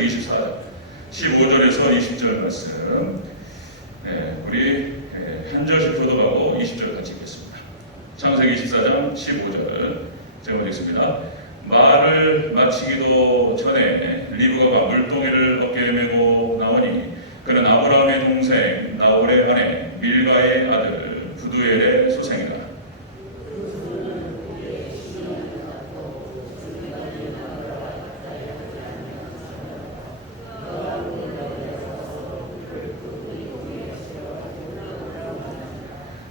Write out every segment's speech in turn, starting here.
창세기 24장 15절에서 20절 말씀, 우리 한 절씩 교독하고 20절 같이 읽겠습니다. 창세기 24장 15절 제목 읽습니다. 말을 마치기도 전에 리브가가 물동이를 어깨에 메고 나오니 그는 아브라함의 동생 나홀의 아내 밀가의 아들 부두엘의 소생이라.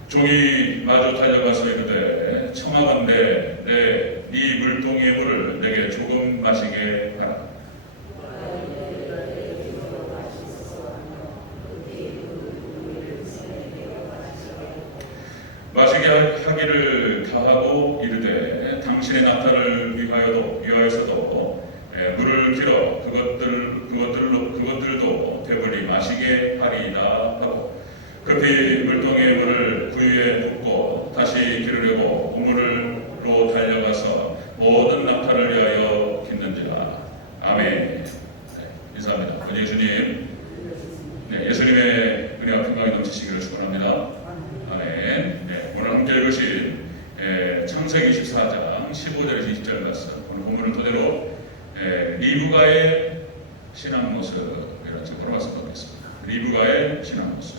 종이 마주 달려가서 이르되 청하건대 네 물동이의 물을 내게 조금 마시게 하라. 마시게 하기를 다하고 이르되 당신의 낙타를 위하여서도 물을 길어 그것들도 배불리 마시게 하리이다 하고 급히 물동이의 물을 구유에 붓고 다시 기르려고 우물로 달려가서 모든 낙타를 위하여 깃는지라. 아멘. 인사합니다. 예수님, 예수님의 은혜와 평강이 넘치시기를 축원합니다. 아멘. 오늘 함께 읽으신 창세기 24장 15절에서 20절 말씀, 오늘 본문을 토대로 리브가의 신앙 모습이라는 책으로 말씀드리겠습니다. 리브가의 신앙 모습.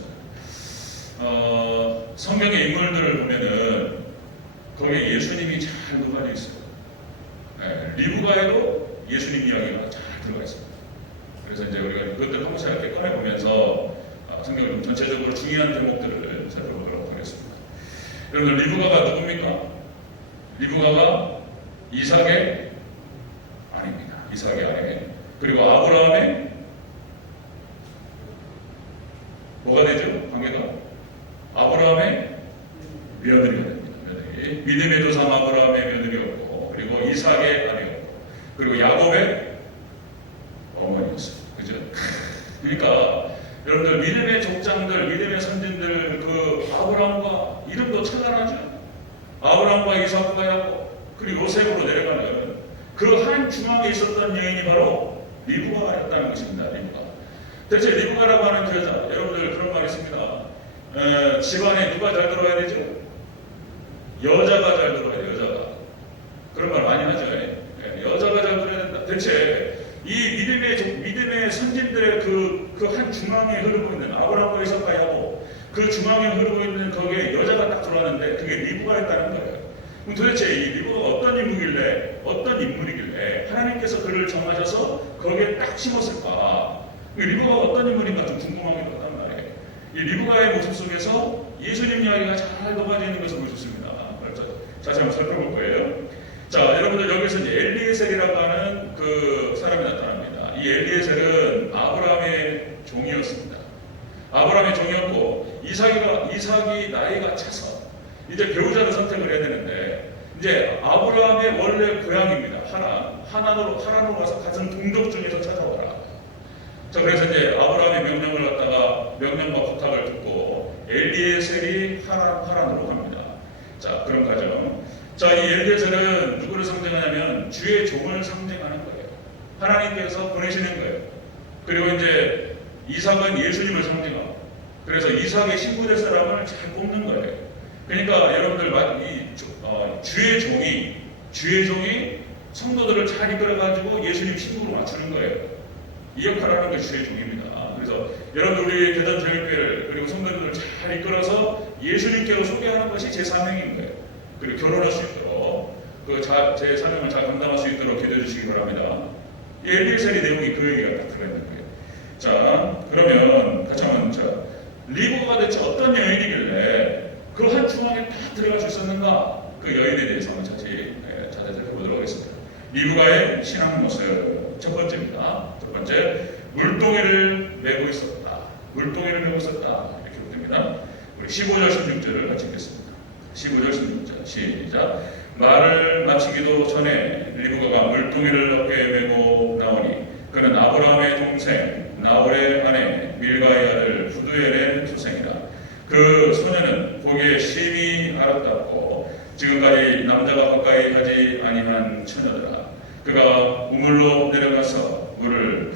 성경의 인물들을 보면은 거기에 예수님이 잘 녹아져 있어요. 리브가에도 예수님 이야기가 잘 들어가 있습니다. 그래서 이제 우리가 그것들 한 번씩 이렇게 꺼내보면서 성경을 전체적으로 중요한 대목들을 살펴보도록 하겠습니다. 여러분, 리브가가 누굽니까? 리브가가 이삭의 아내입니다. 이삭의 아내. 그리고 아브라함의 뭐가 되죠? 관계가? 아브라함의 며느리가 됩니다. 며느리. 믿음의 조상 아브라함의 며느리였고, 그리고 이삭의 아내였고, 그리고 야곱의 어머니였어요. 그죠? 그러니까 여러분들, 믿음의 족장들, 믿음의 선진들, 그 아브라함과 이름도 차단하죠. 아브라함과 이삭과 야곱, 그리고 요셉으로 내려가는 그 한 중앙에 있었던 여인이 바로 리브가였다는 것입니다. 리브가. 대체 리브가라고 하는 그 여자, 여러분들 그런 말이 있습니다. 집안에 누가 잘 들어야 되죠? 여자가 잘 들어야 돼요. 여자가. 그런 말 많이 하죠. 여자가 잘 들어야 된다. 대체 이 믿음의 선진들의 그 한 중앙에 흐르고 있는 아브라함과 이삭과 야곱, 그 중앙에 흐르고 있는 거기에 여자가 딱 들어왔는데 그게 리브가였다는 거예요. 그럼 도대체 이 리브가가 어떤 인물이길래 하나님께서 그를 정하셔서 거기에 딱 심었을까? 리브가가 어떤 인물인가 좀 궁금하기도 하단 말이에요. 이 리브가의 모습 속에서 예수님 이야기가 잘 녹아져 있는 것을 볼 수 있습니다. 자세히 한번 살펴볼 거예요. 자, 여러분들 여기서 이제 엘리에셀이라고 하는 그 사람이 나타납니다. 이 엘리에셀은 아브라함의 종이었습니다. 아브라함의 종이었고, 이삭이 나이가 차서 이제 배우자를 선택을 해야 되는데, 이제 아브라함의 원래 고향입니다. 하란으로 가서 같은 동족 중에서 찾아와라. 자, 그래서 이제 아브라함의 명령과 부탁을 듣고 엘리에셀이 하란으로 갑니다. 자, 그런 과정. 자, 이 엘리에셀은 누구를 상징하냐면 주의 종을 상징하는 거예요. 하나님께서 보내시는 거예요. 그리고 이제 이삭은 예수님을 상징하고, 그래서 이삭의 신부 될 사람을 잘 뽑는 거예요. 그러니까 여러분들 주의 종이 성도들을 잘 이끌어가지고 예수님 신부로 맞추는 거예요. 이 역할을 하는 게 주의 종입니다. 그래서 여러분, 우리 대전 정일교회를 그리고 성도들을 잘 이끌어서 예수님께로 소개하는 것이 제 사명인 거예요. 그리고 결혼할 수 있도록 제 사명을 잘 감당할 수 있도록 기도해 주시기 바랍니다. 이 엘리에셀의 내용이 그 얘기가 딱 들어있는 거예요. 자, 그러면 같이 한번 리브가가 대체 어떤 여인이길래 그 한 중앙에 딱 들어갈 수 있었는가? 그 여인에 대해서 한번 자세히 살펴보도록 하겠습니다. 리브가의 신앙 모습 첫 번째입니다. 두 번째, 물동이를 메고 있었다. 이렇게 됩니다. 우리 15절 16절을 같이 읽겠습니다. 15절 16절 시작. 말을 마치기도 전에 리브가가 물동이를 어깨에 메고 나오니 그는 아브라함의 동생 나홀의 아내 밀가의 아들 부두엘의 소생이라. 그 소녀는 보기에 심히 아름답고 지금까지 남자가 가까이 하지 아니한 처녀더라. 그가 우물로 내려가서 그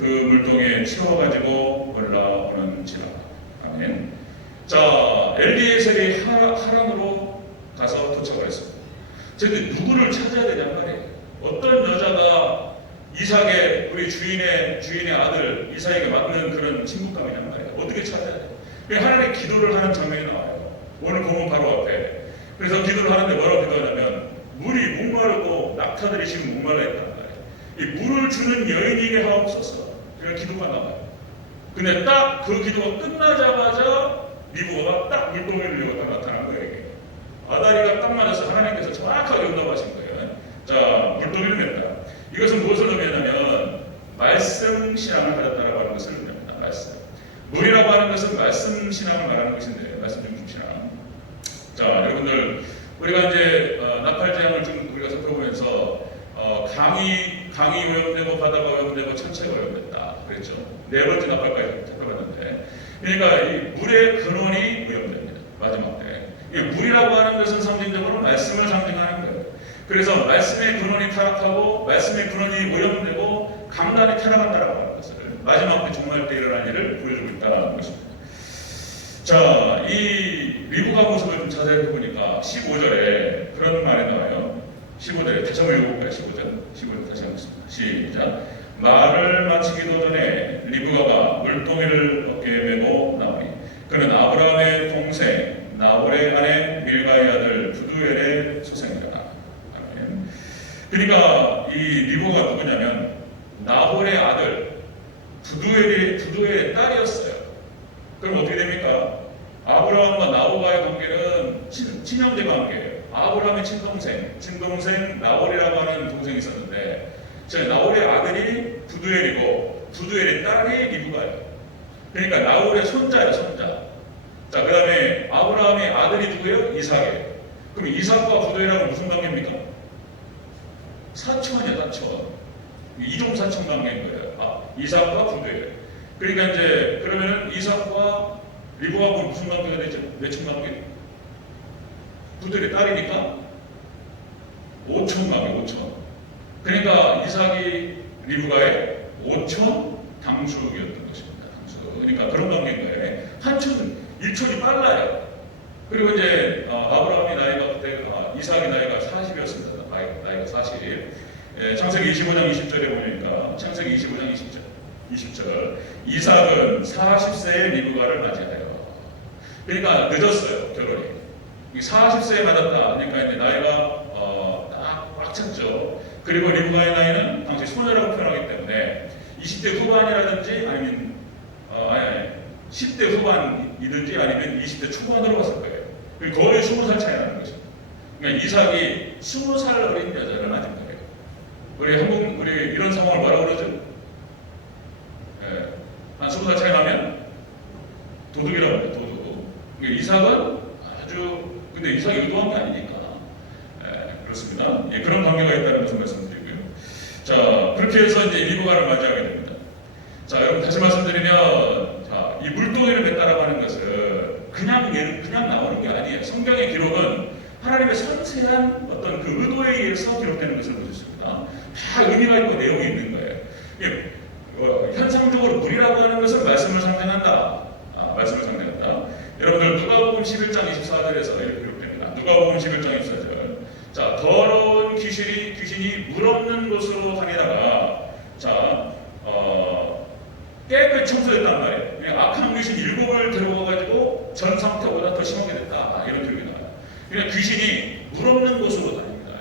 근데 누구를 찾아야 되냔 말이에요. 어떤 여자가 이삭의 우리 주인의 아들 이삭에게 맞는 그런 친구감이란 말이에요. 어떻게 찾아야 돼요? 하나님의 기도를 하는 장면이 나와요. 오늘 보면 바로 앞에. 그래서 기도를 하는데 뭐라고 기도하냐면 물이 목마르고 낙타들이 지금 목말라 있단 말이에요. 이 물을 주는 여인에게 하옵소서. 그런 기도가 나와요. 근데 딱 그 기도가 끝나자마자 리브가가 딱 물동이를 이루고 딱 나타난 거예요. 아다리가 딱 맞아서 하나님께서 정확하게 응답하신 거예요. 자, 물동이를 냈다. 이것은 무엇을 의미하냐면 말씀 신앙을 가졌다라고 하는 것을 의미합니다. 말씀. 물이라고 하는 것은 말씀 신앙을 말하는 것인데, 말씀 중심 신앙. 자, 여러분들 우리가 이제 나팔재앙을 좀 우리가 살펴보면서 강이 오염되고 바다가 오염되고 천체가 오염됐다 그랬죠. 네 번째 나팔까지 살펴봤는데, 그러니까 이 물의 근원이 오염됩니다. 마지막 때. 이 물이라고 하는 것은 상징적으로 말씀을 상징하는 거예요. 그래서 말씀의 근원이 타락하고 말씀의 근원이 오염되고 강단이 타락한다라고 하는 것을 마지막 때 종말 때 일어날 일을 보여주고 있다는 것입니다. 자, 이 리브가 모습을 좀 자세히 보니까 15절에 그런 말이 나와요. 15절에 다시 한번 읽어볼까요? 15절 다시 하겠습니다. 시작. 말을 마치기도 전에 리브가가 물동이를 어깨에 메고 나오니 그는 아브라함의 동생 나홀의 아내 밀가의 아들 부두엘의 소생이라. 그러니까 이 리브가가 누구냐면 나홀의 아들 부두엘의 딸이었어요. 그럼 어떻게 됩니까? 아브라함과 나홀과의 관계는 친형제 관계예요. 아브라함의 친동생 나홀이라고 하는 동생이 있었는데, 나홀의 아들이 부두엘이고 부두엘의 딸이 리브가예요. 그러니까 나홀의 손자예요, 손자. 자, 그 다음에 아브라함의 아들이 누구예요? 이삭이에요. 그럼 이삭과 부두엘하고 무슨 관계입니까? 사촌이에요, 사촌. 이종 사촌 관계인 거예요. 이삭과 부두엘. 그러니까 이제 그러면 이삭과 리브가하고 무슨 관계가 되죠? 몇촌 관계? 부두엘의 딸이니까 5촌 관계, 5촌. 그러니까 이삭이 리브가의 5촌 당숙이었던 것입니다. 당숙. 그러니까 그런 관계인 거예요. 한촌, 1촌이 빨라요. 그리고 이제 아브라함이 나이가 그때 이삭이 나이가 40이었습니다. 나이가 40. 창세기 25장 20절에 보니까 창세기 25장 20절 이삭은 40세에 리브가를 맞이하여. 그러니까 늦었어요, 결혼이. 40세에 맞았다. 그러니까 이제 나이가 꽉 찼죠. 그리고 리브가의 나이는 당시 소녀라고 표현하기 때문에 20대 후반이라든지 아니면 10대 후반이든지 아니면 20대 초반으로 갔을 거예요. 거의 20살 차이 나는 거죠. 그러니까 이삭이 20살 어린 여자를 맞은 거예요. 우리 이런 상황을 뭐라고 그러죠? 한 20살 차이 나면 도둑이라고 합니다. 도둑. 이삭은 근데 이삭이 의도한 게 아니니까. 그렇습니다. 그런 관계가 있다는 것을 말씀드리고요. 자, 그렇게 해서 이제 리브가를 맞이하게 됩니다. 자, 여러분 다시 말씀드리면, 자, 이 물동이를 맺다라고 하는 것은 그냥 나오는 게 아니에요. 성경의 기록은 하나님의 섬세한 어떤 그 의도에 의해서 기록되는 것을 볼 수 있습니다. 다 의미가 있고 내용이 있는 거예요. 현상적으로 물이라고 하는 것은 말씀을 상징한다. 말씀을 상징한다. 여러분들 누가복음 11장 24절에서 이렇게 기록됩니다. 누가복음 11장 24절. 자, 더러운 귀신이 물 없는 곳으로 다니다가 깨끗이 청소됐단 말이에요. 그냥 악한 귀신 7을 데려가가지고 전 상태보다 더 심하게 됐다. 이런 기록이 나와요. 그냥 귀신이 물 없는 곳으로 다닙니다.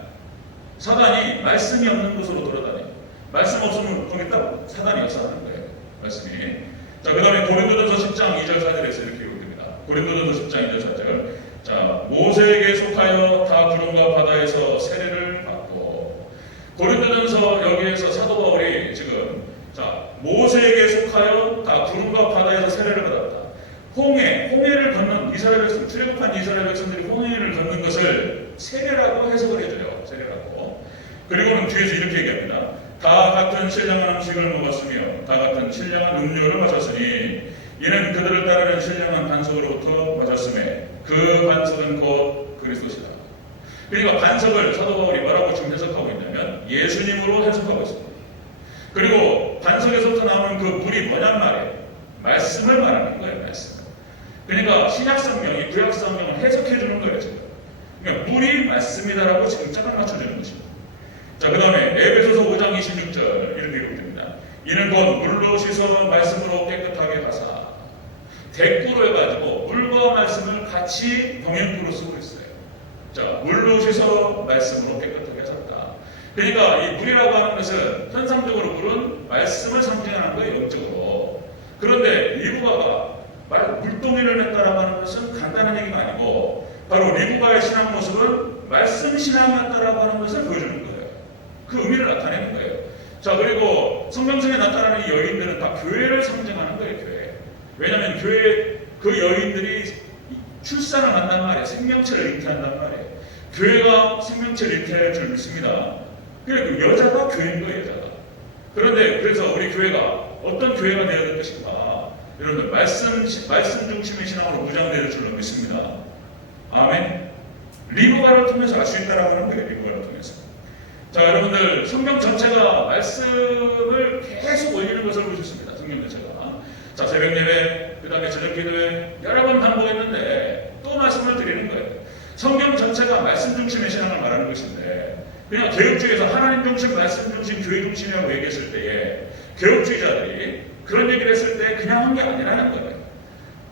사단이 말씀이 없는 곳으로 돌아다녀요. 말씀 없으면 거기 딱 사단이 역사하는 거예요. 말씀이. 자, 그 다음에 고린도전서 10장 2절 4절에서 이렇게 기록됩니다. 고린도전서 10장 2절 4절. 자, 모세에게 속하여 다 구름과 바다에서 세례를 받고. 고린도전서 여기에서 사도 바울이 지금 모세에게 속하여 다 구름과 바다에서 세례를 받았다. 홍해를 건넌 이스라엘 백성, 출애굽한 이스라엘 백성들이 홍해를 건넌 것을 세례라고 해석을 해줘요. 세례라고. 그리고는 뒤에서 이렇게 얘기합니다. 다 같은 신령한 음식을 먹었으며 다 같은 신령한 음료를 마셨으니 이는 그들을 따르는 신령한 반석으로부터 마셨음에 그 반석은 곧 그리스도시다. 그러니까 반석을 사도 바울이 뭐라고 지금 해석하고 있냐면 예수님으로 해석하고 있습니다. 그리고 반석에서부터 나오는 그 물이 뭐냔 말이에요. 말씀을 말하는 거예요. 말씀. 그러니까 신약 성경이 구약 성경을 해석해 주는 거예요. 지금. 그러니까 물이 말씀이다라고 지금 짝을 맞춰주는 것입니다. 자, 그 다음에 에베소서 5장 26절 이렇게 읽습니다. 이는 곧 물로 씻어 말씀으로 깨끗하게 하사. 대꾸로 해가지고 물과 말씀을 같이 병행구로 쓰고 있어요. 자, 물로 씻어 말씀으로 깨끗하게 하셨다. 그러니까 이 물이라고 하는 것은 현상적으로 물은 말씀을 상징하는 거예요, 영적으로. 그런데 리브가가 물동이를 맺다라고 하는 것은 간단한 얘기가 아니고 바로 리브가의 신앙 모습은 말씀 신앙이었다라고 하는 것을 보여주는 거예요. 그 의미를 나타내는 거예요. 자, 그리고 성경성에 나타나는 이 여인들은 다 교회를 상징하는 거예요, 교회. 왜냐하면 교회 그 여인들이 출산을 한단 말이에요. 생명체를 잉태한단 말이에요. 교회가 생명체를 잉태할 줄 믿습니다. 그리고 여자가 교회인 거예요, 여자가. 그런데 그래서 우리 교회가 어떤 교회가 되어야 될 것인가? 여러분들 말씀 중심의 신앙으로 무장되어 줄 믿습니다. 아멘. 리브가를 통해서 알 수 있다라고 하는 거예요, 리브가를 통해서. 자, 여러분들 성경 전체가 말씀을 계속 올리는 것을 보셨습니다. 성경 전체가. 자, 새벽 예배, 그 다음에 저녁 기도회 여러 번 반복했는데 또 말씀을 드리는 거예요. 성경 전체가 말씀 중심의 신앙을 말하는 것인데 그냥 개혁주의에서 하나님 중심, 말씀 중심, 교회 중심이라고 얘기했을 때에 개혁주의자들이 그런 얘기를 했을 때 그냥 한 게 아니라는 거예요.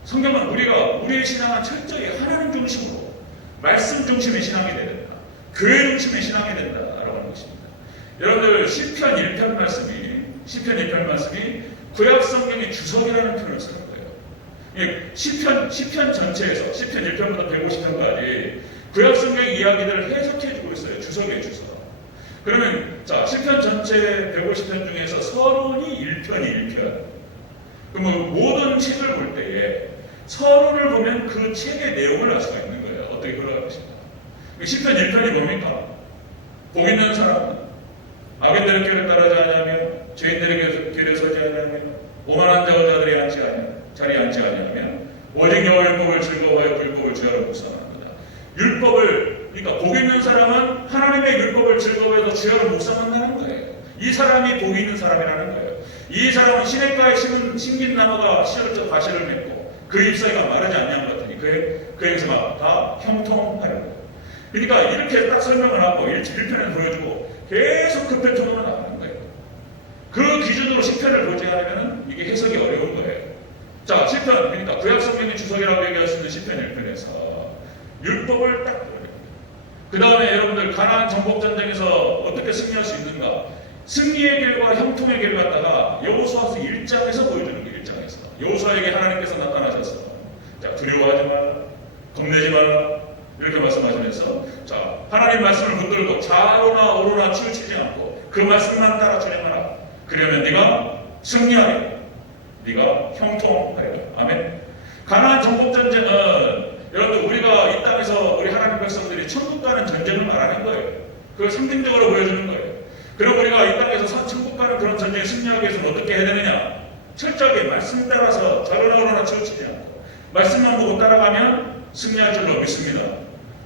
성경은 우리의 신앙은 철저히 하나님 중심으로 말씀 중심의 신앙이 돼야 된다. 교회 중심의 신앙이 된다라고 하는 것입니다. 여러분들 시편 1편 말씀이 구약 성경의 주석이라는 표현을 쓰는 거예요. 시편 전체에서 시편 1편부터 150편까지 구약 성경의 이야기들을 해석해주고 있어요. 주석이에요, 주석. 그러면 자, 시편 전체 150편 중에서 서론이 1편이 1편. 그러면 모든 책을 볼 때에 서론을 보면 그 책의 내용을 알 수가 있는 거예요. 어떻게 흘러갈 것인가. 시편 1편이 뭡니까? 복 있는 사람은 악인들의 길을 따르지 아니하며 죄인들의 길에 서지 아니하며 오만한 자들이 자리에 앉지 아니하며 오직 여호와 율법을 즐거워하여 율법을 주야로 묵상합니다. 그러니까 복 있는 사람은 하나님의 율법을 즐거워해서 주야로 묵상한다는 거예요. 이 사람이 복 있는 사람이라는 거예요. 이 사람은 시냇가에 심긴 나무가 씨를 가시를 맺고 그 잎사귀가 마르지 않냐는 것 같으니 그 행사가 다 형통하려고. 그러니까 이렇게 딱 설명을 하고 1편을 보여주고 계속 그 패턴으로 나가는 거예요. 그 기준으로 10편을 보지 않으면 이게 해석이 어려운 거예요. 자, 10편, 그러니까 구약 성경의 주석이라고 얘기할 수 있는 10편 1편에서 율법을 딱 보여줍니다. 그 다음에 여러분들 가나안 정복 전쟁에서 어떻게 승리할 수 있는가? 승리의 길과 형통의 길을 갖다가 여호수아서 1장에서 보여주는 거예요. 1장에서 여호수아에게 하나님께서 나타나셔서 자, 두려워하지 말라, 겁내지 말라 이렇게 말씀하시면서 자, 하나님 말씀을 붙들고 좌로나 우로나 치우치지 않고 그 말씀만 따라 준행하라. 그러면 네가 승리하리라. 네가 형통하리라. 아멘. 가나안 정복 전쟁은 여러분들 우리가 이 땅에서 우리 하나님 백성들이 천국 가는 전쟁을 말하는 거예요. 그걸 상징적으로 보여주는 거예요. 그리고 우리가 이 땅에서 천국 가는 그런 전쟁에 승리하기 위해서는 어떻게 해야 되느냐? 철저하게 말씀 따라서 좌로나 우로나 치우치지 않고 말씀만 보고 따라가면 승리할 줄로 믿습니다.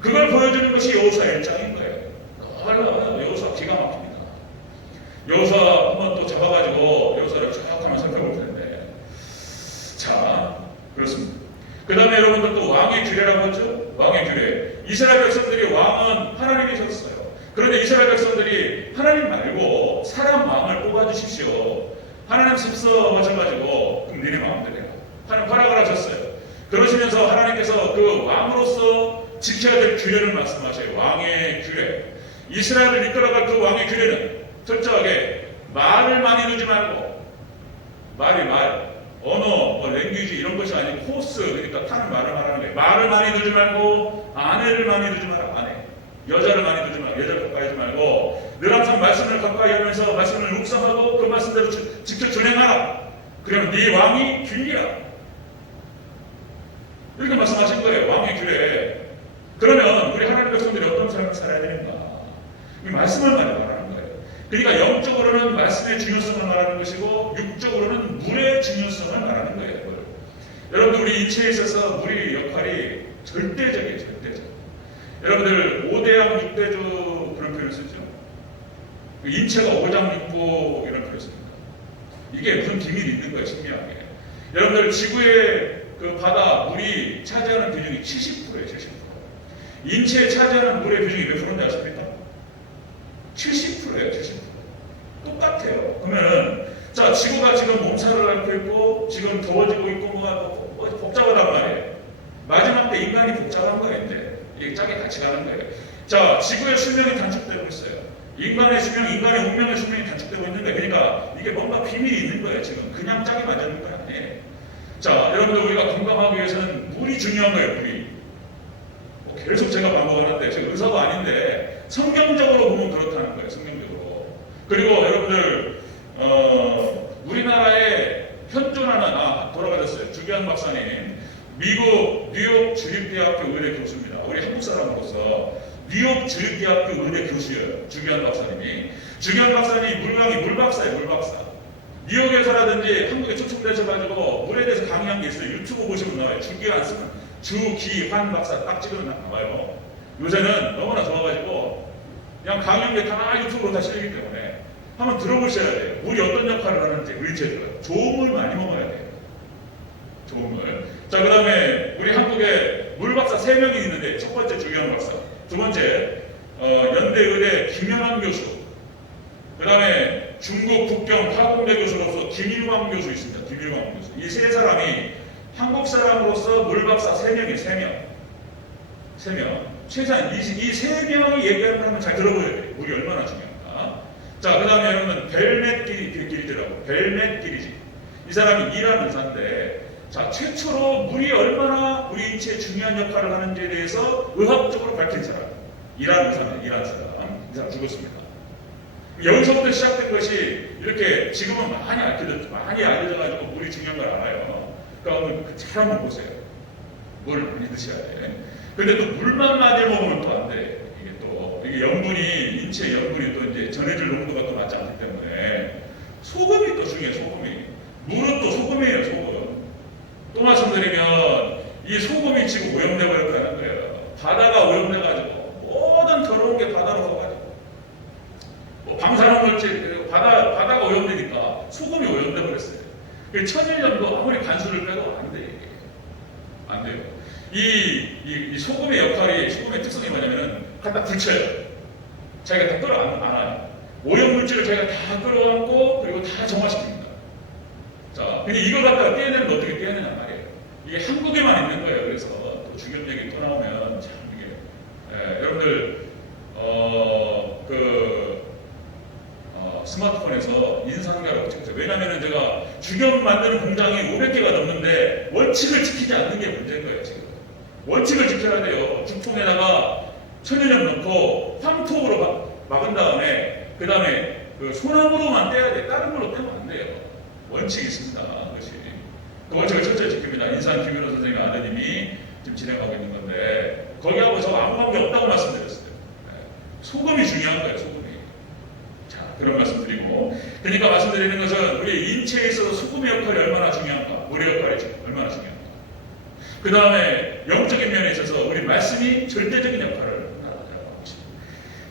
그걸 보여주는 것이 여호수아 1장인 거예요. 여호수아 기가 막힙니다. 여호수아 한번 또 잡아가지고 여호수아를 쭉 한번 살펴볼 텐데 자, 그렇습니다. 그 다음에 여러분들 또 왕의 규례라고 하죠. 왕의 규례. 이스라엘 백성들이 왕은 하나님이셨어요. 그런데 이스라엘 백성들이 하나님 말고 사람 왕을 뽑아주십시오. 하나님 섭섭하셔가지고 그럼 니네 마음대로 해라. 하나님 허락을 하셨어요. 그러시면서 하나님께서 그 왕으로서 지켜야 될 규례를 말씀하셔요. 왕의 규례. 이스라엘을 이끌어갈 그 왕의 규례는 철저하게 말을 많이 두지 말고 언어, 랭귀지 이런 것이 아니고 코스, 그러니까 타는 말을 말하는 거예요. 말을 많이 두지 말고 아내를 많이 두지 마라. 아내. 여자를 많이 두지 말고 여자를 가까이 하지 말고 늘 항상 말씀을 가까이 하면서 말씀을 묵상하고 그 말씀대로 지켜 준행하라. 그러면 네 왕이 길리라. 이렇게 말씀하신 거예요. 왕의 규례. 그러면 우리 하나님 백성들이 어떤 삶을 살아야 되는가? 이 말씀을 말하는 거예요. 그러니까 영적으로는 말씀의 중요성을 말하는 것이고 육적으로는 물의 중요성을 말하는 거예요. 여러분들 우리 인체에 있어서 물의 역할이 절대적이에요. 절대적. 여러분들 5대양 6대조 그런 표현을 쓰죠. 인체가 5장 6보 이런 표현을 씁니다. 이게 무슨 기밀이 있는 거예요. 신기하게. 여러분들 지구의 그 바다 물이 차지하는 비중이 70%예요. 70%. 인체에 차지하는 물의 비중이 몇 프로인지 아십니까? 70%예요, 70%. 똑같아요. 그러면은, 자, 지구가 지금 몸살을 앓고 있고, 지금 더워지고 있고, 뭐 복잡하단 말이에요. 마지막 때 인간이 복잡한 거예요, 이제. 이게 짝이 같이 가는 거예요. 자, 지구의 수명이 단축되고 있어요. 인간의 수명, 인간의 운명의 수명이 단축되고 있는데, 그러니까 이게 뭔가 비밀이 있는 거예요, 지금. 그냥 짝이 맞는 거 아니에요. 자, 여러분들 우리가 건강하기 위해서는 물이 중요한 거예요, 물이. 계속 제가 반복하는데, 제가 의사도 아닌데, 성경적으로 보면 그렇다는 거예요, 성경적으로. 그리고 여러분들, 우리나라에 현존하는, 돌아가셨어요. 주기환 박사님. 미국 뉴욕 주립대학교 의대 교수입니다. 우리 한국 사람으로서 뉴욕 주립대학교 의대 교수예요. 주기환 박사님이. 주기환 박사님이 물박사예요, 물박사. 뉴욕에서라든지 한국에 초청되셔가지고 물에 대해서 강의한 게 있어요. 유튜브 보시면 나와요. 주기환 쓰면 주기환 박사 딱 찍으면 나와요. 요새는 너무나 좋아가지고 그냥 강의한 게 다 유튜브로 다 실리기 때문에 한번 들어보셔야 돼요. 물이 어떤 역할을 하는지 의체적으로. 좋은 물 많이 먹어야 돼요. 좋은 물. 자, 그 다음에 우리 한국에 물박사 3명이 있는데 첫 번째 주기환 박사, 두 번째 연대의대 김연환 교수, 그 다음에 중국 북경 화공대 교수로서 김일광 교수 있습니다. 김일광 교수. 이 세 사람이 한국 사람으로서 물박사 3명이에요. 3명. 최소한 이 3명이 얘기하는 걸 한번 잘 들어보셔야 돼요. 물이 얼마나 중요한가. 자, 그 다음에 여러분 벨멧 기리즈라고. 벨멧 기리즈. 이 사람이 이란 의사인데, 자, 최초로 물이 얼마나 우리 인체에 중요한 역할을 하는지에 대해서 의학적으로 밝힌 사람. 이란 의사입니다. 이란 사람. 이 사람 죽었습니다. 여기서부터 시작된 것이 이렇게 지금은 많이 알려져가지고 물이 중요한 걸 알아요. 그러니까 잘 한번 보세요. 물 많이 드셔야 돼. 근데 또 물만 많이 먹으면 또 안 돼. 이게 영분이, 인체 영분이 또 이제 전해질 농도가 또 맞지 않기 때문에 소금이 또 중요해요, 소금이. 물은 또 소금이에요, 소금. 또 말씀드리면 이 소금이 지금 오염되어 버렸다는 거예요. 바다가 오염돼가지고 모든 더러운 게 바다로 가가지고 뭐 방사능 물질, 바다가 오염되니까 소금이 오염돼 버렸어요. 천일염도 아무리 간수를 빼도 안 돼요. 안 돼요. 이 소금의 역할이, 소금의 특성이 뭐냐면은 갖다 붙여요. 자기가 다 끌어안아요. 오염물질을 자기가 다 끌어안고 그리고 다 정화시킵니다. 자, 근데 이걸 갖다가 떼내면 어떻게 떼내냔 말이에요. 이게 한국에만 있는 거예요. 그래서 또 주변 얘기 또 나오면 참 이게 여러분들 스마트폰에서 인상가라고 찍죠. 왜냐면은 제가 주경 만드는 공장이 500개가 넘는데 원칙을 지키지 않는 게 문제인 거예요, 지금. 원칙을 지켜야 돼요. 죽통에다가 천연염 넣고 황토으로 막은 다음에 그 다음에 소나무로만 떼야 돼. 다른 걸로 떼면 안 돼요. 원칙이 있습니다. 그것이. 그 원칙을 철저히 지킵니다. 인상 김윤호 선생님의 아드님이 지금 진행하고 있는 건데 거기하고 저 아무 관계 없다고 말씀드렸어요. 소금이 중요한 거예요, 소금이. 자, 그런 말씀 드리고. 그러니까 말씀드리는 것은 우리 인체에 있어서 소금의 역할이 얼마나 중요한가, 물의 역할이 얼마나 중요한가. 그 다음에 영적인 면에 있어서 우리 말씀이 절대적인 역할을 하고 있습니다.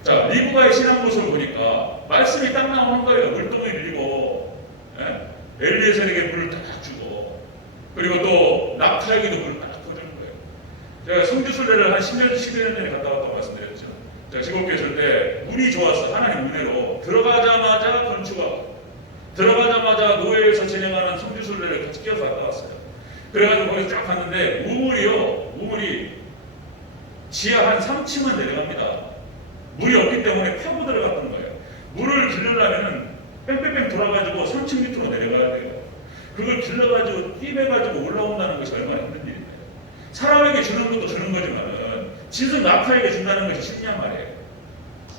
자, 리브가의 신앙 모습을 보니까 말씀이 딱 나오는 거예요. 물동을 밀고, 엘리에셀에게 물을 딱 주고, 그리고 또 낙타에게도 물을 딱 퍼주는 거예요. 제가 성주순례를 한 10년, 11년 전에 갔다 왔다고 말씀드렸죠. 제가 지국교회 있을 때 운이 좋았어. 하나님 은혜로 들어가자마자 건축하고 들어가자마자 노예에서 진행하는 성주순례를 같이 끼어서 갔다 왔어요. 그래가지고 거기서 쫙 갔는데 우물이 지하 한 3층은 내려갑니다. 물이 없기 때문에 파고 들어갔던 거예요. 물을 길르려면은 뺑뺑뺑 돌아가지고 3층 밑으로 내려가야 돼요. 그걸 길러가지고 띠매가지고 올라온다는 것이 얼마나 힘든 일인가요? 사람에게 주는 것도 주는 거지만은 진짜 낙타에게 준다는 것이 쉽냔 말이에요.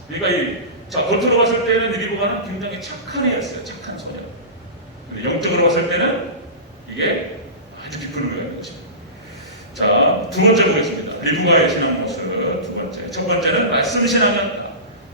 그러니까 겉으로 봤을 때는 리브가는 굉장히 착한 애였어요. 착한 소녀. 영적으로 봤을 때는 이게 아주 깊은 의미가 것입니다. 자, 두 번째 보겠습니다. 리브가의 신앙 모습 두 번째. 첫 번째는 말씀 신앙이었다.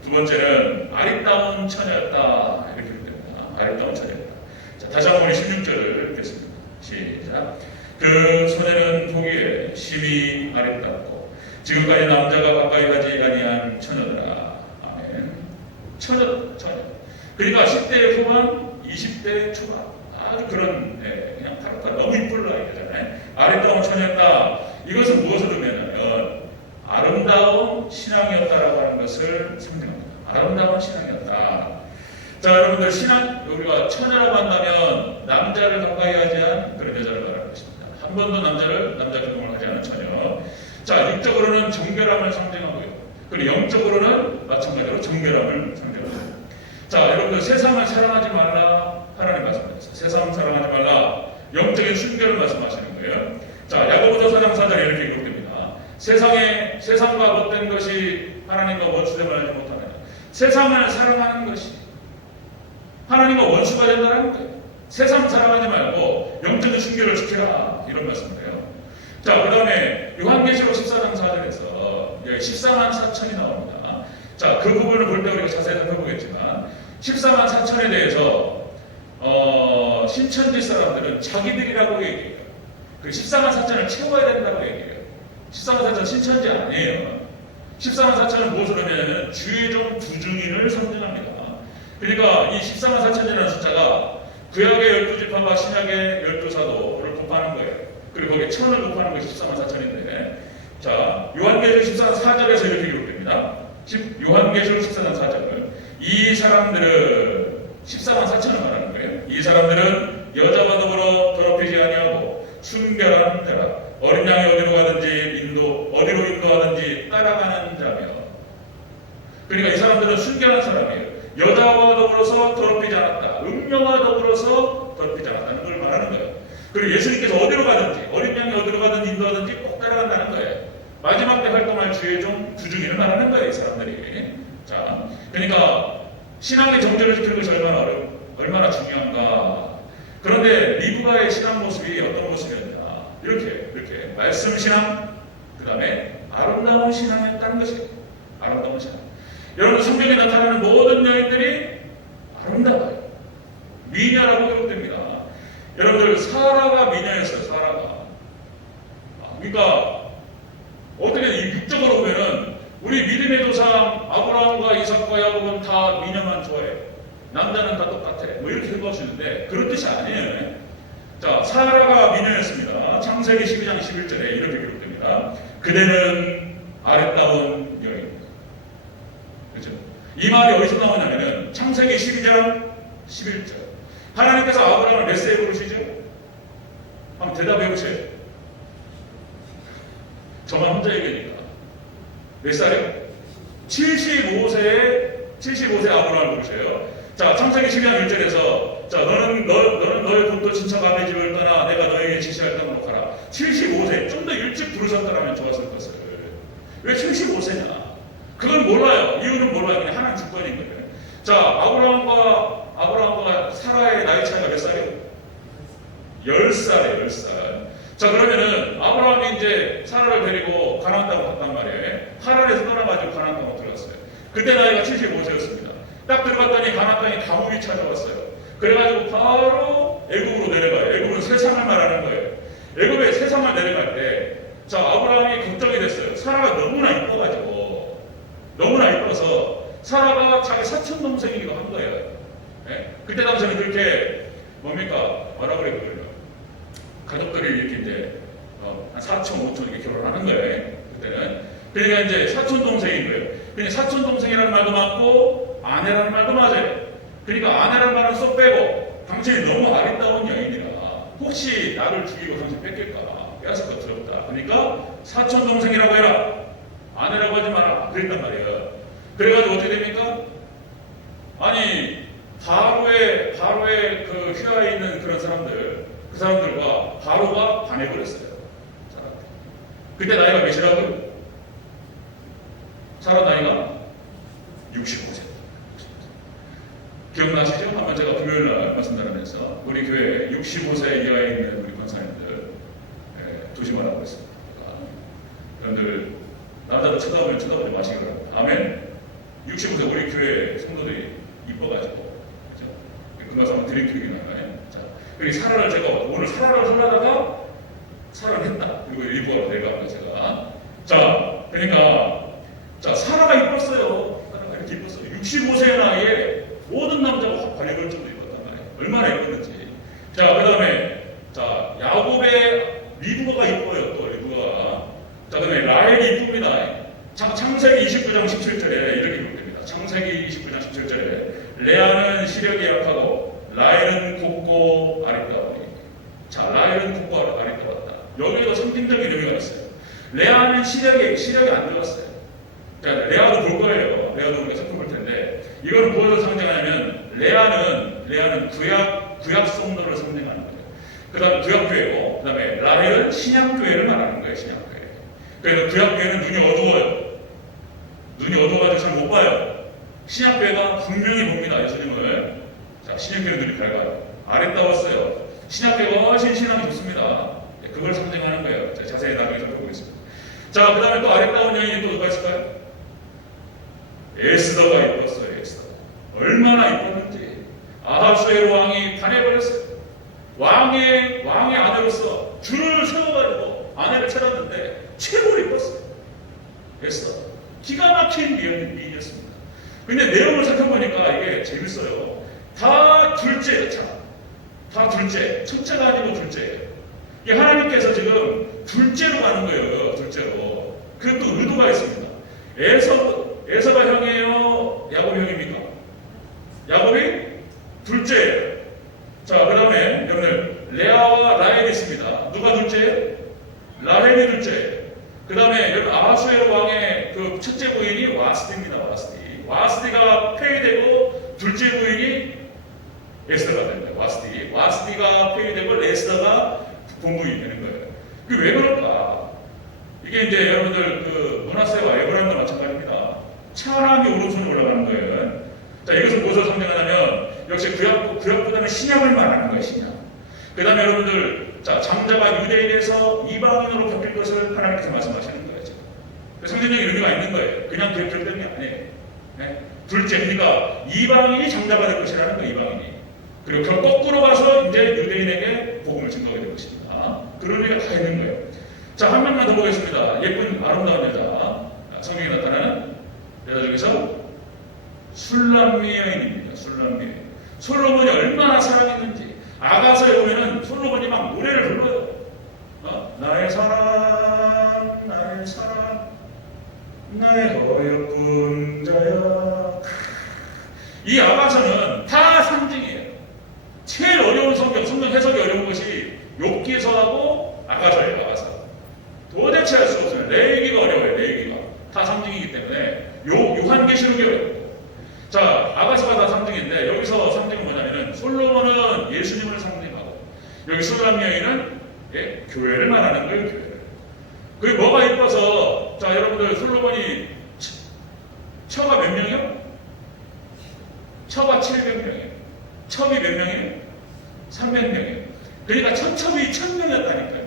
두 번째는 아리따운 처녀였다. 이렇게 됩니다. 아리따운 처녀였다. 자, 다시 한번 우리 16절을 읽겠습니다. 시작. 그 소녀는 보기에 심히 아리따웠고 지금까지 남자가 가까이 하지 아니한 처녀더라. 아멘. 처녀. 그러니까 10대 후반, 20대 초반. 아주 그런, 그냥 바로 너무 이쁜 아이잖아요. 아리따운 처녀였다. 이것은 무엇을 의미하냐면 아름다운 신앙이었다라고 하는 것을 상징합니다. 아름다운 신앙이었다. 자, 여러분들 신앙, 우리가 처녀라고 한다면 남자를 가까이 하지 않은 그런 여자를 말하는 것입니다. 한 번도 남자 결혼을 하지 않은 처녀. 자, 육적으로는 정결함을 상징하고요. 그리고 영적으로는 마찬가지로 정결함을 상징합니다. 자, 여러분들 세상을 사랑하지 말라 하나님 말씀하셨어요. 세상 사랑하지 말라. 영적인 순결을 말씀하시는 거예요. 자, 야고보서 4장 4절에 이렇게 기록됩니다. 세상과 못된 것이 하나님과 원수됨을 알지 못하면 세상을 사랑하는 것이 하나님과 원수가 된다는 거예요. 세상 사랑하지 말고 영적인 순결을 지켜라. 이런 말씀이에요. 자, 그 다음에 요한계시록 14장 4절에서 14만 4천이 나옵니다. 자, 그 부분을 볼 때 우리가 자세히 살펴보겠지만 14만 4천에 대해서 신천지 사람들은 자기들이라고 얘기해요. 그 14만 4천을 채워야 된다고 얘기해요. 14만 4천 신천지 아니에요. 14만 4천은 무엇을 의미하냐면 주의 종 두중인을 상징합니다. 그러니까 이 14만 4천이라는 숫자가 구약의 12지파와 신약의 12사도를 곱하는 거예요. 그리고 거기에 천을 곱하는 것이 14만 4천인데, 자, 요한계시록 14장 4절에서 이렇게 기록됩니다. 요한계시록 14장 4절. 이 사람들은 14만 4천을 말하는 거예요. 이 사람들은 여자와 더불어 더럽히지 아니하고 순결한 자라, 어린 양이 어디로 가든지 어디로 인도하든지 따라가는 자며. 그러니까 이 사람들은 순결한 사람이에요. 여자와 더불어서 더럽히지 않았다. 음녀와 더불어서 더럽히지 않았다는 걸 말하는 거예요. 그리고 예수님께서 어디로 가든지, 어린 양이 어디로 가든지 인도하든지 꼭 따라간다는 거예요. 마지막 때 활동할 주의 종 두중인을 말하는 거예요, 이 사람들이. 자, 그러니까 신앙의 정제를 지키는 것이 얼마나 중요한가. 그런데 리브가의 신앙 모습이 어떤 모습이었냐. 이렇게 말씀 신앙, 그 다음에 아름다운 신앙이었다는 것이에요. 아름다운 신앙. 여러분, 성경에 나타나는 모든 여인들이 아름다워요. 미녀라고 기록됩니다. 여러분들, 사라가 미녀였어요. 사라가. 그러니까 어떻게 이 육적으로 보면은 우리 믿음의 조상 아브라함과 이삭과 야곱은 다 미녀만 좋아해. 남자는 다 똑같아. 뭐 이렇게 생각할 수 있는데 그런 뜻이 아니에요. 자, 사라가 미녀였습니다. 창세기 12장 11절에 이렇게 기록됩니다. 그대는 아름다운 여인. 그렇죠? 이 말이 어디서 나오냐면은 창세기 12장 11절. 하나님께서 아브라함을 몇 세에 부르시죠? 한번 대답해 보세요. 저만 혼자 얘기하니까. 몇 살이요? 75세에 아브라함을 부르셔요. 자, 창세기 12장 1절에서 자, 너는 너의 본토 친척 아베 집을 떠나 내가 너에게 지시할 땅으로 가라. 75세 좀 더 일찍 부르셨더라면 좋았을 것을. 왜 75세냐? 그건 몰라요. 이유는 몰라요. 그냥 하나님 주권인 거예요. 자, 아브라함과 사라의 나이 차이가 몇 살이에요? 10살이에요. 10살. 자, 그러면은 아브라함이 이제 사라를 데리고 가나안 땅으로 갔단 말이에요. 하란에서 떠나가지고 가나안 땅으로 들어갔어요. 그때 나이가 75세였습니다. 딱 들어갔더니 가나안 땅에 가뭄이 찾아왔어요. 그래가지고 바로 애굽으로 내려가요. 애굽은 세상을 말하는 거예요. 애굽에 세상을 내려갈 때, 자, 아브라함이 걱정이 됐어요. 사라가 너무나 이뻐서 사라가 자기 사촌 동생이기도 한 거예요. 네? 그때 당시에는 그렇게 뭐라 그래요? 가족들이 이렇게 이제 한 4촌, 5촌 이렇게 결혼하는 거예요. 그때는. 그러니까 이제 사촌 동생인 거예요. 그러니까 사촌 동생이라는 말도 맞고 아내라는 말도 맞아요. 그러니까 아내라는 말은 쏙 빼고 당신이 너무 아름다운 여인이라 혹시 나를 죽이고 당신 뺏길까? 빼앗을 것 두렵다. 그러니까 사촌 동생이라고 해라. 아내라고 하지 마라. 그랬단 말이에요. 그래가지고 어떻게 됩니까? 아니 바로의 그 휘하에 있는 그런 사람들, 그 사람들과 바로가 반해버렸어요. 그때 나이가 몇이라고요? 사라 나이가 65세. 기억나시죠? 한번 제가 금요일날 말씀 나누면서 우리 교회 65세 이하에 있는 우리 권사님들 조심하라고 했습니다. 여러분들 남자들 쳐다보지 마시기 바랍니다. 아멘. 65세 우리 교회 성도들이 이뻐가지고 그죠? 그 말씀 한번 드린 기억이 나요. 자, 그리고 사라를 제가 오늘 사라를 하려다가 사라를 했다. 그리고 일부가 내려가고 제가 자, 그러니까 자, 사라가 이뻤어요. 사라가 이렇게 이뻤어요. 65세 나이에 모든 남자가 확 반해볼 정도 이뻤단 말이에요. 얼마나 이뻤는지. 자, 그 다음에 자, 야곱의 리브가가 이뻐요. 또 리브가. 자, 그 다음에 라헬이 이쁩니다. 레아는 시력이 안 들어갔어요. 그러니까 레아도 볼 거예요. 레아도 우리가 살펴볼 텐데 이거는 무엇을 상징하냐면 레아는 구약 성도를 상징하는 거예요. 그 다음에 구약교회고, 그 다음에 라헬은 신약교회를 말하는 거예요. 신약교회. 그래서 구약교회는 눈이 어두워요. 눈이 어두워가지고 잘 못 봐요. 신약교회가 분명히 봅니다. 예수님을. 자, 신약교회는 눈이 밝아요. 아름다웠어요. 신약교회가 훨씬 신앙이 좋습니다. 그걸 상징하는 거예요. 자, 자세히 나중에 살펴보겠습니다. 자, 그 다음에 또 아름다운 여인이 또 누가 있을까요? 에스더가 이뻤어요. 에스더. 얼마나 이뻤는지. 아합수의 왕이 반해버렸어요. 왕의 아내로서 줄을 세워가지고 아내를 찾았는데 최고로 이뻤어요. 에스더. 기가 막힌 미인이었습니다. 근데 내용을 살펴보니까 이게 재밌어요. 다 둘째예요. 다 둘째. 첫째가 아니고 둘째예요. 이게 하나님께서 지금 둘째로 가는 거예요. 둘째로. 그게 또 의도가 있습니다. 에서가 형이에요? 야곱이 형입니까? 야곱이 둘째예요. 자, 그 다음에 여러분들 레아와 라헬이 있습니다. 누가 둘째예요? 라헬이 둘째예요. 그 다음에 여러분 아하수에로 왕의 그 첫째 부인이 와스디입니다. 와스디가 폐위되고 둘째 부인이 에스더가 됩니다. 와스디가 폐위되고 에스더가 본부인이 되는 거예요. 그게 왜 그럴까? 이게 이제 여러분들 그 문하세와 에브라임과 마찬가지입니다. 찬함이 오른손에 올라가는 거예요. 자, 이것은 무엇을 상징하냐면 역시 구약보다는 신약을 말하는 거예요. 신약. 그 다음에 여러분들 자, 장자가 유대인에서 이방인으로 바뀔 것을 하나님께서 말씀하시는 거예요. 지금. 성경적인 의미가 있는 거예요. 그냥 기억되는 게 아니에요. 네? 둘째, 그러니까 이방인이 장자가 될 것이라는 거예요. 이방인이. 그리고 그 거꾸로 가서 이제 유대인에게 복음을 증거하게 될 것입니다. 그런 의미가 다 있는 거예요. 자, 한 명만 더 보겠습니다. 예쁜 아름다운 여자. 성경에 나타나는 여자 중에서 술람미 여인입니다. 술람미 여인. 솔로몬이 얼마나 사랑했는지 아가서에 보면은 솔로몬이 막 노래를 불러요. 나의 사랑, 나의 사랑, 나의 어여쁜 자야. 이 아가서는 다 상징이에요. 제일 어려운 성경 해석이 어려운 것이 욥기서하고 아가서예요. 아가서. 도대체 할 수 없어요. 레위기가 어려워요. 레위기가. 다 상징이기 때문에 요한계시록이 어려워요. 자, 아가서가 다 상징인데 여기서 상징은 뭐냐면은 솔로몬은 예수님을 상징하고 여기 술람미 여인은 교회를 말하는 거예요. 교회를. 그게 뭐가 이뻐서 자, 여러분들 솔로몬이 처가 몇 명이요? 처가 700명이에요. 첩이 몇 명이에요? 300명이에요. 그러니까 첩이 1000명이었다니까요.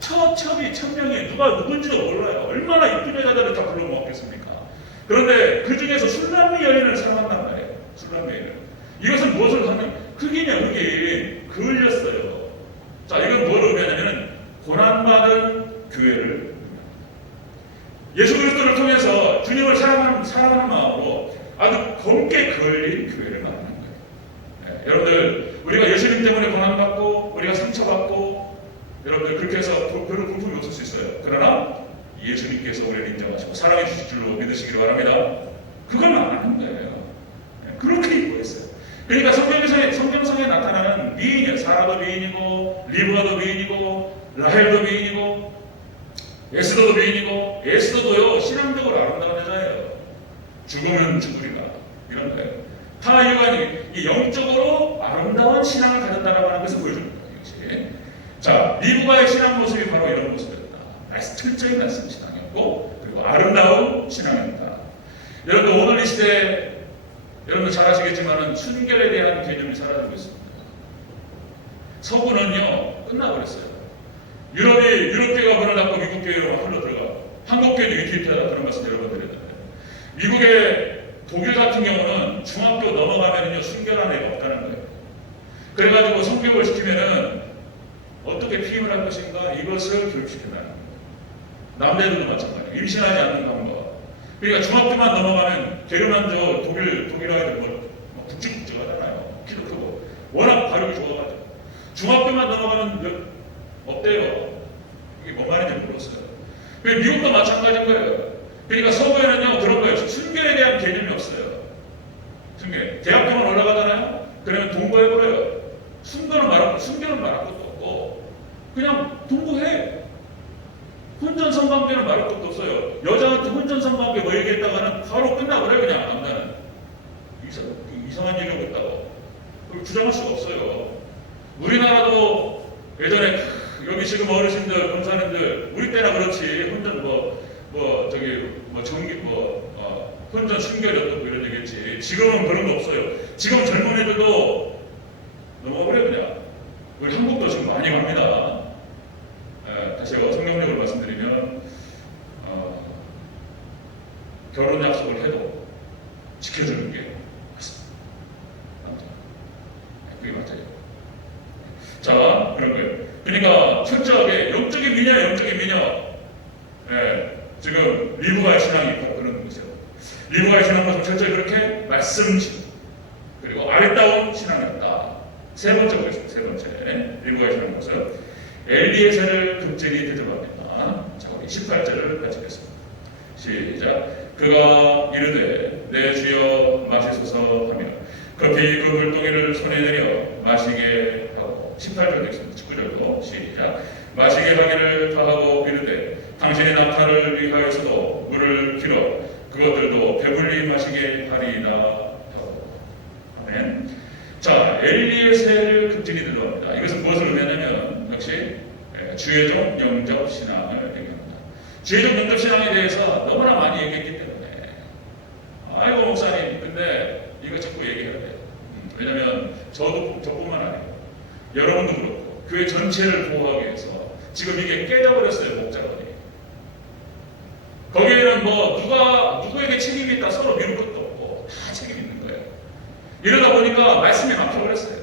첩이 1000명이에요. 누군지도 몰라요. 얼마나 이쁜 여자들을 다 불러모았겠습니까? 그런데 그 중에서 술람미 여인을 사랑한단 말이에요. 술람미 여인을. 이것은 무엇을 하는? 흑인이야, 흑인. 그을렸어요. 자, 이건 뭘 의미하냐면 고난받은 교회를 예수 그리스도를 통해서 주님을 사랑하는 마음으로 아주 검게 그을린 교회를 말하는 거예요. 네, 여러분들, 우리가 예수님 때문에 고난받고 우리가 상처받고 여러분들 그렇게 해서 별로 공품이 없을 수 있어요. 그러나 예수님께서 우리를 인정하시고 사랑해 주실 줄로 믿으시기를 바랍니다. 그걸 말하는 거예요. 그렇게 이뻐했어요. 그러니까 성경성에 나타나는 미인이에요. 사라도 미인이고 리브가도 미인이고 라헬도 미인이고 에스더도 미인이고 에스더도요 신앙적으로 아름다운 여자예요. 죽으면 죽으리라 이런 거예요. 다 이유가 이 영적으로 아름다운 신앙을 가졌다라고 하는 것을 보여줍니다. 이것이. 자, 리브가의 신앙 모습이 바로 이런 모습이었다. 철저히 말씀 신앙이었고 그리고 아름다운 신앙이었다. 여러분 오늘 이 시대에 여러분들 잘 아시겠지만 순결에 대한 개념이 사라지고 있습니다. 서구는요 끝나버렸어요. 유럽계가 문을 닫고 미국계로 흘러들어가. 한국계도 유티피하다 그런 것을 여러분들이 알아요. 미국의 독일 같은 경우는 중학교 넘어가면요 순결한 애가 없다는 거예요. 그래가지고 성교육을 시키면은 어떻게 피임을 할 것인가 이것을 교육시킨다는 거예요. 남자들도 마찬가지예요. 임신하지 않는 방법. 그러니까 중학교만 넘어가면 게르만족 독일 아이들 뭐 굵직굵직하잖아요. 키도 크고 워낙 발육이 좋아가지고 중학교만 넘어가면 없대요. 이게 뭔 말인지 모르겠어요. 미국도 마찬가지인 거예요. 그러니까 서구에는요 그런 거예요. 순결에 대한 개념이 없어요. 순결. 대학교만 올라가잖아요. 그러면 동거해버려요. 순결은 말할 것도 없고 그냥 동거해. 혼전 성관계는 말할 것도 없어요. 여자한테 혼전 성관계 뭐 얘기했다가는 바로 끝나버려 그냥 남자는. 이상한 얘기하고 있다고. 그걸 주장할 수가 없어요. 우리나라도 예전에 여기 지금 어르신들, 검사님들 우리 때나 그렇지 혼전 혼전 순결이었다고 이런 얘기했지. 지금은 그런 거 없어요. 지금 젊은 애들도 넘어버려 그냥. 우리 한국도 지금 많이 갑니다. 다시 성경적으로 말씀드리면 결혼 약속을 해도 지켜주는 게 맞습니다. 그게 맞아요. 자, 그런 거예요. 그러니까 철저하게 영적인 미녀, 영적인 미녀. 지금 리브가의 신앙이 있다고 그러는 거죠. 리브가의 신앙은 철저히 그렇게 말씀신 그리고 아름다운 신앙이었다. 세 번째 보겠습니다. 세 번째 리브가의 신앙은 뭐죠? 엘리에셀을 극진히 대접합니다. 자, 우리 18절을 같이 읽겠습니다. 시작. 그가 이르되 내 주여 마시소서 하며 급히 그 물동이를 손에 내려 마시게 하고 18절 되겠습니다. 19절도 시작. 마시게 하기를 다하고 이르되 당신의 낙타를 위하여서도 물을 길어 그것들도 배불리 마시게 하리이다 하고. 아멘. 자, 엘리에셀을 극진히 대접합니다. 이것은 무엇을 의미하냐면 역시 주의종 영접 신앙을 얘기합니다. 주의종 영접 신앙에 대해서 너무나 많이 얘기했기 때문에 아이고 목사님 근데 이거 자꾸 얘기해야 돼요. 왜냐하면 저뿐만 아니고 여러분도 그렇고 교회 전체를 보호하기 위해서 지금 이게 깨져버렸어요. 목자들이. 거기에는 누구에게 책임이 있다 서로 미룰 것도 없고 다 책임이 있는 거예요. 이러다 보니까 말씀이 막혀버렸어요.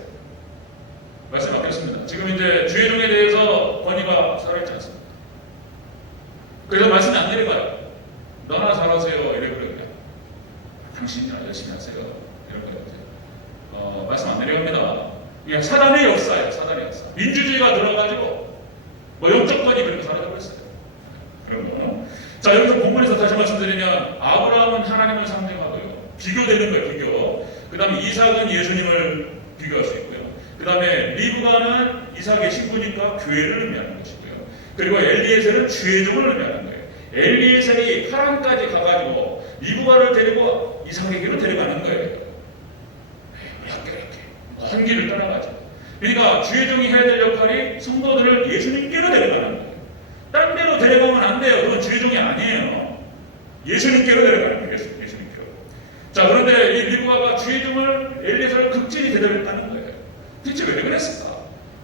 말씀이 막혔습니다. 지금 이제 주의종에 대해서 권위가 살아있지 않습니다. 그래서 말씀이 안 내려가요. 너나 잘하세요. 이래버려요. 당신이나 열심히 하세요. 이런 거예요. 말씀 안 내려갑니다. 그냥 사단의 역사예요. 사단의 역사. 민주주의가 들어가지고 영적권이 그렇게 사라져버렸어요. 그런 거. 자, 여기서 본문에서 다시 말씀드리면 아브라함은 하나님을 상징하고요. 비교되는 거예요. 비교. 그 다음에 이삭은 예수님을 비교할 수 있고요. 그 다음에 리브가는 이삭의 신부니까 교회를 의미하는 것이고요. 그리고 엘리에셀은 주의종을 의미하는 거예요. 엘리에셀이 파란까지 가가지고 리브가를 데리고 이삭에게로 데려가는 거예요. 이렇게 먼 길을 떠나가죠. 그러니까 주의종이 해야 될 역할이 성도들을 예수님께로 데려가는 거예요. 딴 데로 데려가면 안 돼요. 그건 주의종이 아니에요. 예수님께로 데려가는 거예요. 예수님께로. 자, 그런데 이 리브가가 주의종을 엘리에셀을 극진히 대접했다는 거예요. 대체 왜 그랬을까?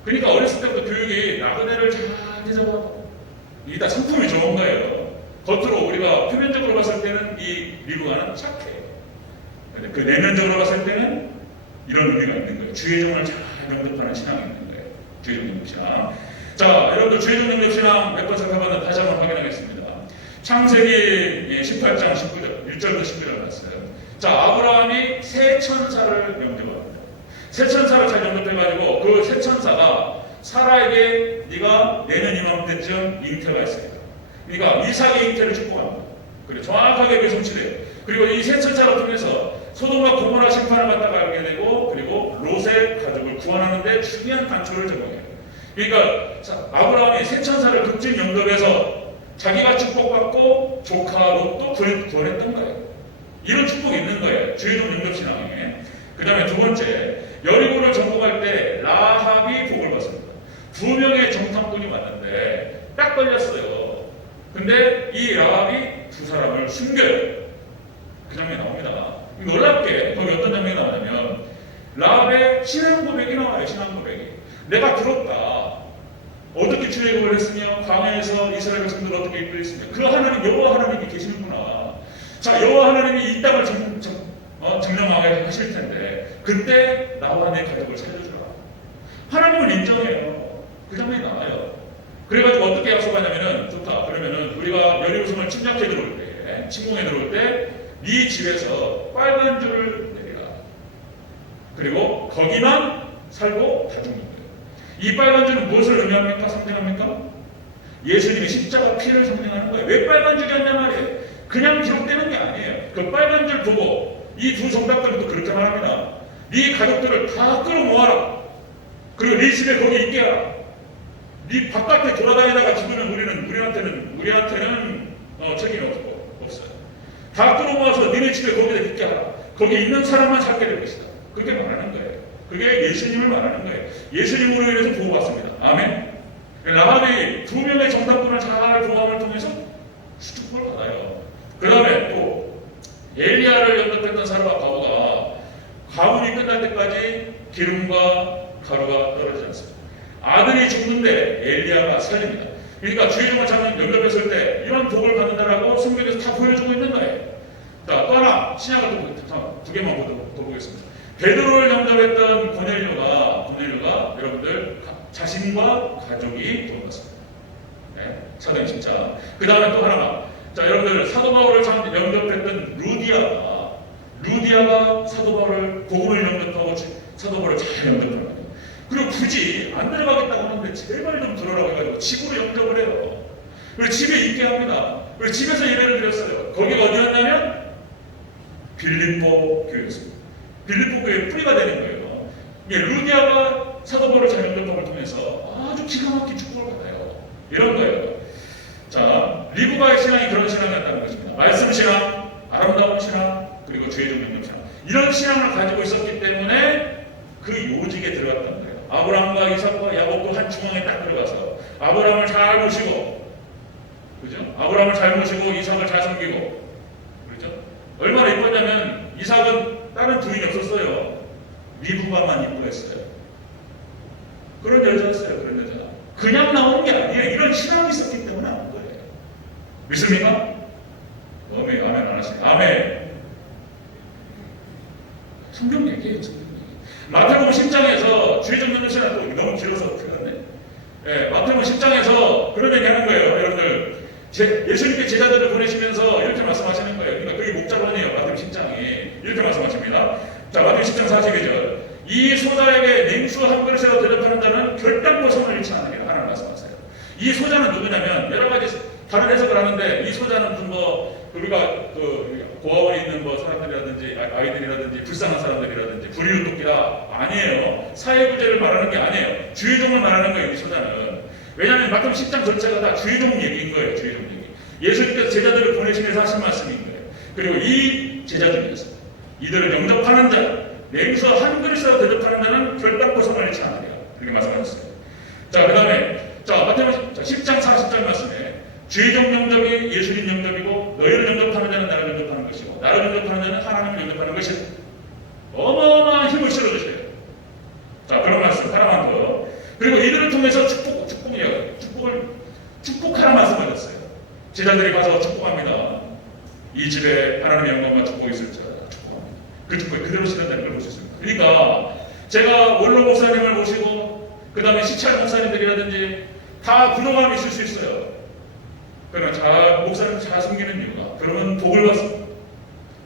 그러니까 어렸을 때부터 교육이 나그네를 잘 대접하고 이게 다 성품이 좋은 거예요. 겉으로 우리가 표면적으로 봤을 때는 이 리브가는 착해요. 근데 그 내면적으로 봤을 때는 이런 의미가 있는 거예요. 주의종을 잘 영접하는 신앙이 있는 거예요. 주의종 영접 신앙. 자, 여러분들 주의종 영접 신앙 몇 번 살펴봤는데 다시 한번 확인하겠습니다. 창세기 18장 19절, 1절부터 10절을 봤어요. 자, 아브라함이 새 천사를 영접합니다. 새 천사를 잘 영접해가지고 그 새 천사가 사라에게 네가 내년 이맘때쯤 잉태가 있습니다. 그러니까 이삭의 잉태를 축복합니다. 그리고 정확하게 그게 성취돼요. 그리고 이 새 천사를 통해서 소돔과 고모라 심판을 받다가 알게 되고 그리고 롯의 가족을 구원하는데 중요한 단초를 적용해요. 그러니까 아브라함이 새 천사를 극진 영접해서 자기가 축복받고 조카 롯도 구원했던 거예요. 이런 축복이 있는 거예요. 주의종 영접 신앙에. 그 다음에 두 번째, 여리고를 정복할 때 라합이 복을 받습니다. 2명의 정탐꾼이 왔는데 딱 걸렸어요. 근데 이 라합이 2사람을 숨겨요. 그 장면이 나옵니다. 놀랍게 거기 어떤 장면이 나오냐면 라합의 신앙 고백이 나와요. 신앙 고백이. 내가 들었다. 어떻게 출애굽을 했으며 광야에서 이스라엘 백성들을 어떻게 이끌었으며 그 하나님 여호와 하나님이 계시는구나. 자, 여호와 하나님이 이 땅을 증명하게 하실 텐데 그때 나와 내 가족을 살려주라. 하나님은 인정해요. 그 장면이 나와요. 그래가지고 어떻게 약속하냐면은 좋다. 그러면은 우리가 여리고성을 침략해 들어올 때, 침공해 들어올 때 네 집에서 빨간 줄을 내리라. 그리고 거기만 살고 다 죽는 거예요. 이 빨간 줄은 무엇을 의미합니까? 상징합니까? 예수님의 십자가 피를 상징하는 거예요. 왜 빨간 줄이었냐 말이에요. 그냥 기록되는 게 아니에요. 그 빨간 줄 보고 이 두 성닭들도 그렇게 말합니다. 네 가족들을 다 끌어모아라. 그리고 네 집에 거기 있게 하라. 네 바깥에 돌아다니다가 죽으면 우리한테는 책임이 없어요. 다 끌어모아서 니네 집에 거기다 있게 하라. 거기 있는 사람만 살게 될 것이다. 그렇게 말하는 거예요. 그게 예수님을 말하는 거예요. 예수님으로 인해서 보호받습니다. 아멘. 라합이 2명의 정탐꾼을 잘 보호함을 통해서 축복을 받아요. 그 다음에 또 엘리야를 영접했던 사람과 가부가 가문이 끝날 때까지 기름과 가루가 떨어지지 않습니다. 아들이 죽는데 엘리야가 살립니다. 그러니까 주의 종을 잘 영접했을 때 이런 복을 받는다라고 성경에서 다 보여주고 있는 거예요. 자, 또 하나 신약을 두 개만 더 보겠습니다. 베드로를 영접했던 고넬료가 여러분들 자신과 가족이 구원받습니다. 네, 사도행 10장. 그 다음에 또 하나가 자, 여러분들 사도 바울을 영접했던 루디아가 사도 바울을 복음을 영접하고 사도 바울을 잘 영접합니다. 그리고 굳이 안 들어가겠다고 하는데 제발 좀 들어라고 해가지고 집으로 영접을 해요. 그리고 집에 있게 합니다. 그리고 집에서 예배를 드렸어요. 거기가 어디였냐면 빌립보 교회였습니다. 빌립보 교회의 뿌리가 되는 거예요. 루디아가 사도 바울을 잘 영접함을 통해서 아주 기가 막힌 축복을 받아요. 이런 거예요. 자, 리브가의 신앙이 그런 신앙이었다는 것입니다. 말씀 신앙, 아름다운 신앙, 그리고 주의 종 영접 신앙. 이런 신앙을 가지고 있었기 때문에 그 요직에 들어갔던 거예요. 아브라함과 이삭과 야곱도 한 중앙에 딱 들어가서 아브라함을 잘 모시고, 그죠? 아브라함을 잘 모시고 이삭을 잘 섬기고, 그렇죠? 얼마나 이뻤냐면 이삭은 다른 부인이 없었어요. 리브가만 이쁘했어요. 그런 여자였어요. 그런 여자. 그냥 나오는 게 아니에요. 이런 신앙이 있었기 때문에 나온 거예요. 믿습니까? 아멘 안 하시네. 아멘. 성경 얘기예요. 성경 얘기. 마태복음 10장에서 주의 종 영접 신앙 또 너무 길어서 틀렸네. 예, 마태복음 10장에서 그런 얘기 하는 거예요. 여러분들 예수님께 제자들을 보내시면서 이렇게 말씀하시는 거예요. 그러니까 그게 목자론이에요. 마태복음 10장이 이렇게 말씀하십니다. 자, 마태복음 10장 42절. 이 소자에게 냉수 한 그릇이라도 대접하는 자는 결단코 손을 잃지 않으리라 하나님 말씀하세요. 이 소자는 누구냐면 여러 가지 다른 해석을 하는데 이 소자는 우리가 고아원에 있는 사람들이라든지 아이들이라든지 불쌍한 사람들이라든지 불이웃돕기라 아니에요. 사회구제를 말하는 게 아니에요. 주의 종을 말하는 거예요. 이 소자는. 왜냐하면 마태복음 10장 전체가 다 주의 종 얘기인 거예요. 주의 종 얘기. 예수님께서 제자들을 보내시면서 하신 말씀인 거예요. 그리고 이 제자 중에서 이들을 영접하는 자 냉수 한 그릇이라도 대접하는 자는 결단코 손을 잃지 않으리라. 그렇게 말씀하셨어요. 자, 그 다음에 마태복음 10장 40절 말씀에 주의 종 영접이 예수님 영접이고 너희를 영접하는 자는 나를 영접하는 것이고 나를 영접하는 자는 하나님을 영접하는 것이다. 어마어마한 힘을 실어주세요. 자, 그런 말씀 하나만 더. 그리고 이들을 통해서 축복하라 말씀하셨어요. 제자들이 가서 축복합니다. 이 집에 하나님의 영광과 축복이 있을 줄 축복합니다. 그 축복이 그대로 실현되는 걸 볼 수 있습니다. 그러니까 제가 원로 목사님을 모시고 그 다음에 시찰 목사님들이라든지 다 부족함이 있을 수 있어요. 그러나 목사님 잘 섬기는 이유가 그러면 복을 받습니다.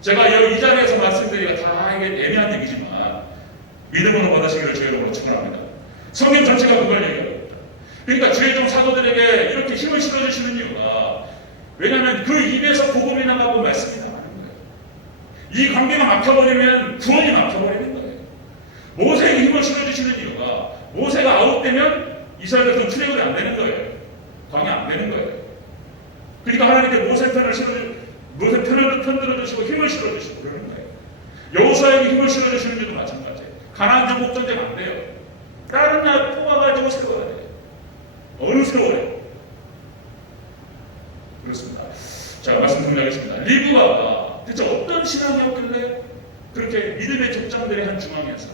제가 이 자리에서 말씀드리기가 다 이게 애매한 얘기지만 믿음으로 받으시기를 주의 이름으로 축원합니다. 성경 전체가 그걸 얘기하고 있다. 그러니까 주의 종 사도들에게 이렇게 힘을 실어주시는 이유가 왜냐하면 그 입에서 복음이 나가고 말씀이 나가는 거예요. 이 관계가 막혀버리면 구원이 막혀버리는 거예요. 모세에게 힘을 실어주시는 이유가 모세가 아웃되면 이스라엘 백성 출애굽이 안 되는 거예요. 광야 안 되는 거예요. 그러니까 하나님께 모세 편을 편들어주시고 힘을 실어주시고 그러는 거예요. 여호수아에게 힘을 실어주시는 것도 마찬가지예요. 가나안 정복 전쟁 안 돼요. 다른 나라 뽑아가지고 세워야 돼요. 어느 세월에. 그렇습니다. 자, 말씀 정리하겠습니다. 리브가가 대체 어떤 신앙이었길래 그렇게 믿음의 족장들의 한 중앙에서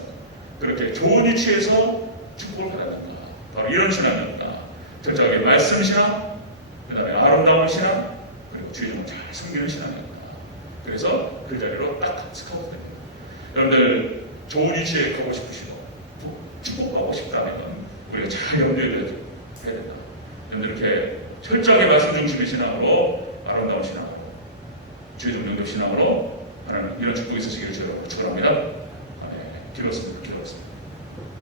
그렇게 좋은 위치에서 축복을 받았는가. 바로 이런 신앙입니다. 특별하게 말씀 신앙, 그 다음에 아름다운 신앙, 그리고 주의 종을 잘 섬기는 신앙입니다. 그래서 그 자리로 딱 스카우트 됩니다. 여러분들 좋은 위치에 가고 싶으시고 축복받고 싶다면 우리가 잘 염두에 둬야 된다. 여러분들 이렇게 철저하게 말씀 중심의 신앙으로 아름다운 신앙으로 주의 종 영접 신앙으로 하나님 이런 축복이 있으시기를 저희가 축원합니다. 길었습니다.